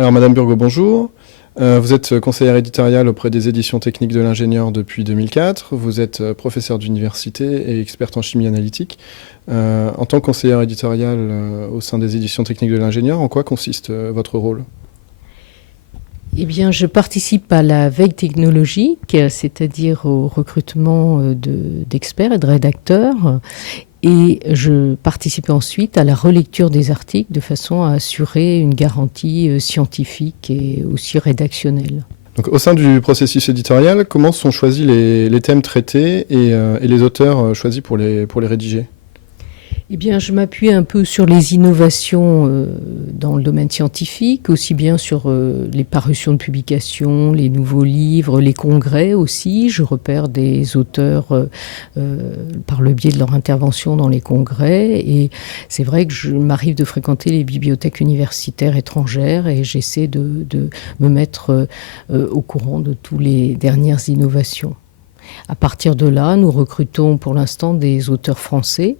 Alors, Madame Burgot, bonjour. Vous êtes conseillère éditoriale auprès des éditions techniques de l'ingénieur depuis 2004. Vous êtes professeure d'université et experte en chimie analytique. En tant que conseillère éditoriale au sein des éditions techniques de l'ingénieur, en quoi consiste votre rôle ? Eh bien, je participe à la veille technologique, c'est-à-dire au recrutement d'experts et de rédacteurs. Et je participe ensuite à la relecture des articles de façon à assurer une garantie scientifique et aussi rédactionnelle. Donc, au sein du processus éditorial, comment sont choisis les thèmes traités et les auteurs choisis pour les rédiger ? Eh bien, je m'appuie un peu sur les innovations dans le domaine scientifique, aussi bien sur les parutions de publications, les nouveaux livres, les congrès aussi. Je repère des auteurs par le biais de leur intervention dans les congrès. Et c'est vrai que je m'arrive de fréquenter les bibliothèques universitaires étrangères et j'essaie de me mettre au courant de toutes les dernières innovations. À partir de là, nous recrutons pour l'instant des auteurs français.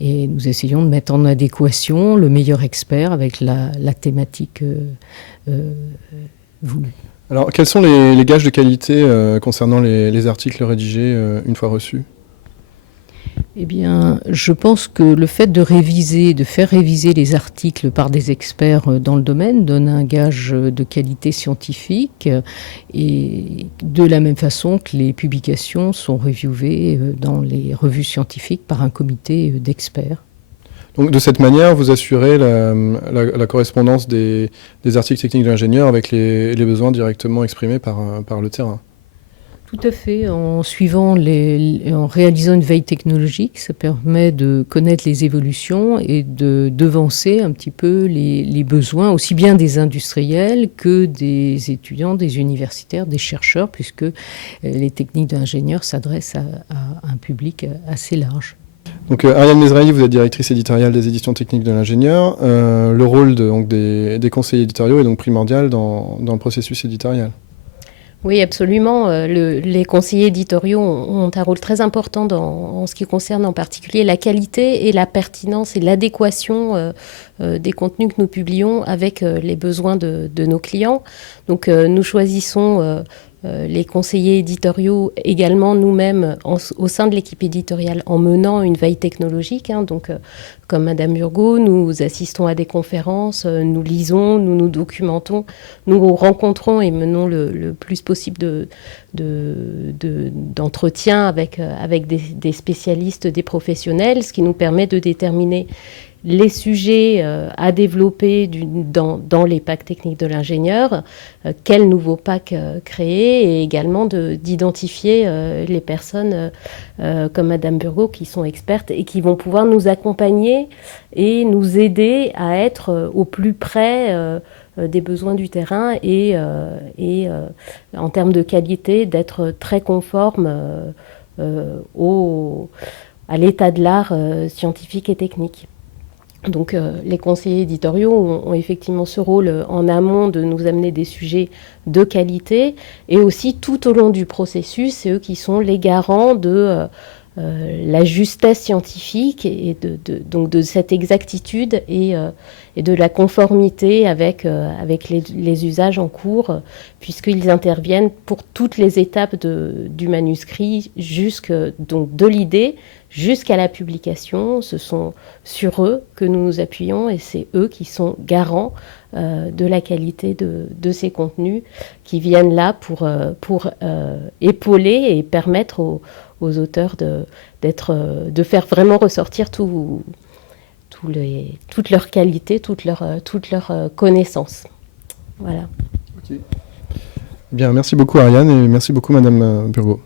Et nous essayons de mettre en adéquation le meilleur expert avec la thématique voulue. Alors, quels sont les gages de qualité concernant les articles rédigés une fois reçus ? Eh bien, je pense que le fait de faire réviser les articles par des experts dans le domaine donne un gage de qualité scientifique et de la même façon que les publications sont reviewées dans les revues scientifiques par un comité d'experts. Donc, de cette manière, vous assurez la correspondance des articles techniques de l'ingénieur avec les besoins directement exprimés par le terrain. Tout à fait. En réalisant une veille technologique, ça permet de connaître les évolutions et de devancer un petit peu les besoins, aussi bien des industriels que des étudiants, des universitaires, des chercheurs, puisque les techniques d'ingénieurs s'adressent à un public assez large. Donc, Ariane Mesrahi, vous êtes directrice éditoriale des éditions techniques de l'ingénieur. Le rôle des conseillers éditoriaux est donc primordial dans le processus éditorial. Oui, absolument. Les conseillers éditoriaux ont un rôle très important en ce qui concerne en particulier la qualité et la pertinence et l'adéquation des contenus que nous publions avec les besoins de nos clients. Donc nous choisissons les conseillers éditoriaux également nous-mêmes au sein de l'équipe éditoriale en menant une veille technologique. Donc, comme Madame Burgot, nous assistons à des conférences, nous lisons, nous nous documentons, nous rencontrons et menons le plus possible d'entretiens avec des spécialistes, des professionnels, ce qui nous permet de déterminer les sujets à développer dans les packs techniques de l'ingénieur, quels nouveaux packs créer et également d'identifier les personnes comme Madame Burgot qui sont expertes et qui vont pouvoir nous accompagner et nous aider à être au plus près des besoins du terrain et en termes de qualité d'être très conforme à l'état de l'art scientifique et technique. Donc les conseillers éditoriaux ont effectivement ce rôle en amont de nous amener des sujets de qualité et aussi tout au long du processus, c'est eux qui sont les garants de la justesse scientifique et donc de cette exactitude et de la conformité avec les usages en cours, puisqu'ils interviennent pour toutes les étapes du manuscrit, donc de l'idée jusqu'à la publication. Ce sont sur eux que nous nous appuyons et c'est eux qui sont garants de la qualité de ces contenus qui viennent là pour épauler et permettre aux auteurs de faire vraiment ressortir toute leur qualité, toute leur connaissance. Voilà. Okay. Bien, merci beaucoup Ariane et merci beaucoup Madame Burgot.